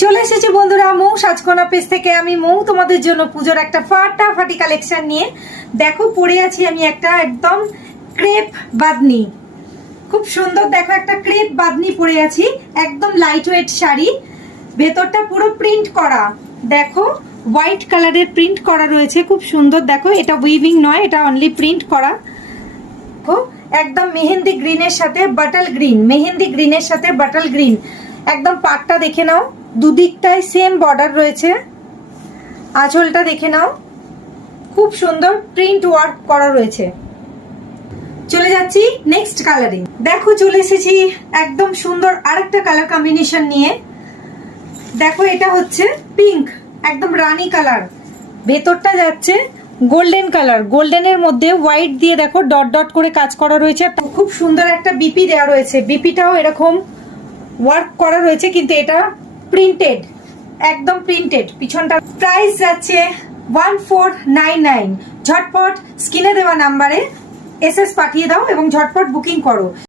চলে এসেছি বন্ধুরা মৌ সাজকোনা পেজ থেকে। আমি মৌ তোমাদের জন্য পুজোর একটা ফাটাফাটি কালেকশন নিয়ে। দেখো পরে আছি আমি একটা একদম ক্রেপ বাদনি, খুব সুন্দর। দেখো একটা ক্রেপ বাদনি পরে আছি, একদম লাইট ওয়েট শাড়ি, ভেতরটা পুরো প্রিন্ট করা। দেখো হোয়াইট কালারের প্রিন্ট করা রয়েছে, খুব সুন্দর। দেখো এটা উইভিং নয়, এটা অনলি প্রিন্ট করা। দেখো একদম মেহেন্দি গ্রিনের সাথে বাটল গ্রিন, মেহেন্দি গ্রিনের সাথে বাটল গ্রিন। একদম পাটটা দেখে নাও, দুদিকটায় সেম বর্ডার রয়েছে। আঁচলটা দেখে নাও, খুব সুন্দর প্রিন্ট ওয়ার্ক করা রয়েছে। চলে যাচ্ছি নেক্সট কালারে। দেখো চলে এসেছি একদম সুন্দর আরেকটা কালার কম্বিনেশন নিয়ে। দেখো এটা হচ্ছে পিঙ্ক, একদম রানী কালার, ভেতরটা যাচ্ছে গোল্ডেন কালার, গোল্ডেনের মধ্যে হোয়াইট দিয়ে দেখো ডট ডট করে কাজ করা রয়েছে। খুব সুন্দর একটা বিপি দেওয়া রয়েছে, বিপিটাও এরকম ওয়ার্ক করা রয়েছে, কিন্তু এটা প্রিন্টেড, একদম প্রিন্টেড। পিছনটা প্রাইস যাচ্ছে 1499। ঝটপট স্ক্রিনে দেওয়া নাম্বারে এসএস পাঠিয়ে দাও এবং ঝটপট বুকিং করো।